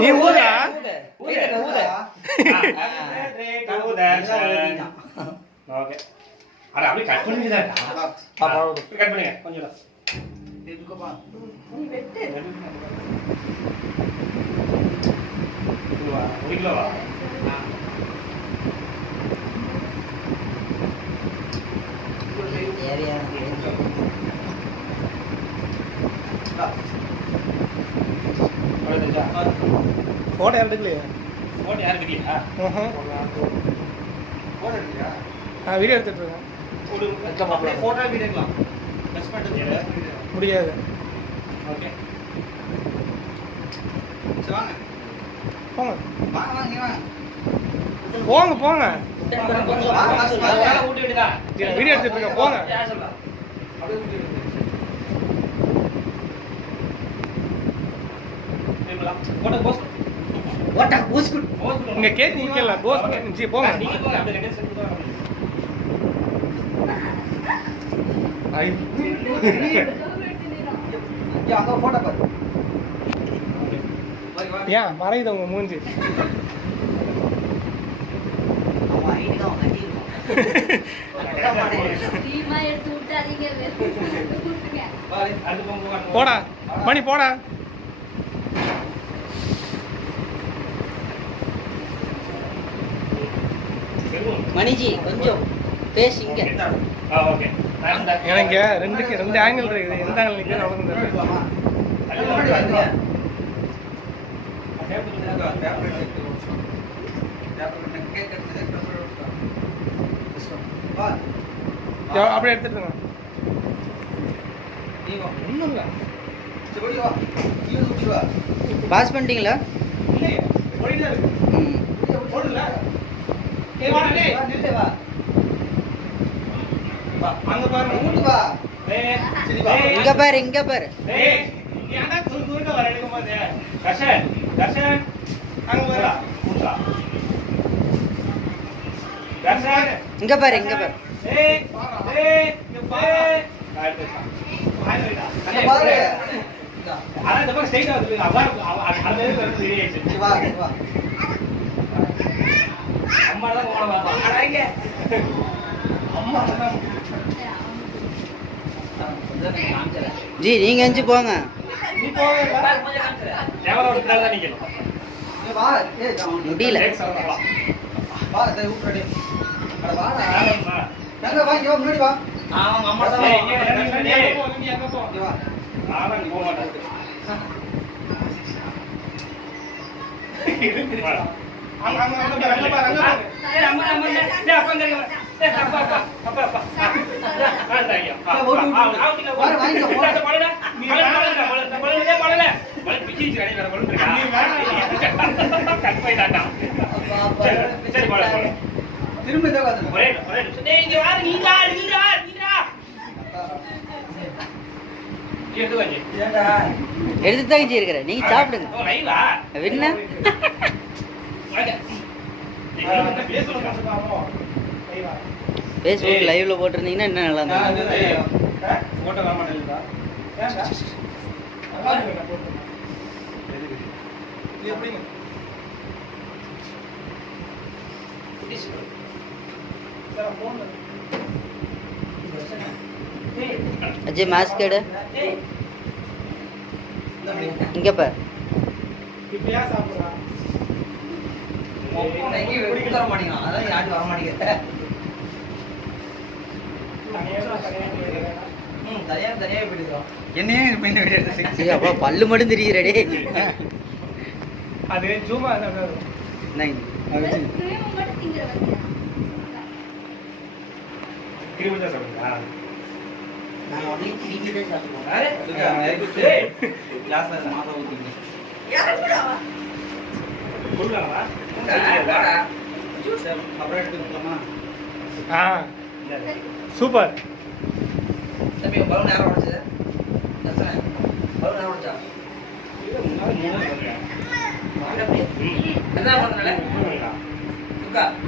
நீ ஊதா ஓகே அட அப்படியே கட் பண்ணிடுடா கட் பண்ணுங்க கொஞ்சம் இதுக்குப்பா நீ வெட்டு ஒரு கிலோவா போட்டோ எடுக்கலையா போட்டோ யாரு எடுக்கலையா போட்டோ எடுக்கலையா வீடியோ எடுத்துட்டு இருக்கேன் ஒரு போட்டோ வீடியோ எடுக்கலாம் டச் பண்ணிட்டு முடியாது ஓகே சரி வாங்க போங்க வாங்க வாங்க நீ வாங்க போங்க போங்க ஊட்டி விடுதா வீடியோ எடுத்துட்டு இருக்கேன் போங்க யார் சொல்றா அப்படியே ஊட்டி விடு போட்டோ போஸ்ட் போட்டோ போஸ்ட் இங்க கேக் முக்கியல போஸ் ஜி போங்க நீங்க போங்க அப்படியே ரெண்டு செட் போங்க ஐ யா அங்க போட்டோ பாரு ஏன் மறையுது உங்க மூஞ்சி போடா மணி போடா மணிஜி கொஞ்சம் பேசுங்க. ஓகே எனக்கு ரெண்டு ஆங்கிள் இருக்குது எந்த ஆங்கிள் நிற்கிறது அவ்வளோ அப்படியே எடுத்துட்டுங்க ஒன்றும் இல்லை பாஸ் பண்ணிட்டீங்களா? இங்க பாரு இங்க பாரு இங்க பாரு இங்க பாரு ஜி நீங்க எஞ்சி போங்க. முடியல எடுத்துதான் இருக்கிற நீங்க சாப்பிடுங்க. என்ன ஃபேஸ்புக் லைவ்ல போட்டிருந்தீங்கன்னா என்ன நல்லா அஜய் மாஸ்க் எடு இங்க பாரு பல்லு மட்டும் தெரியுறடே அது ஜூமா சூப்பர்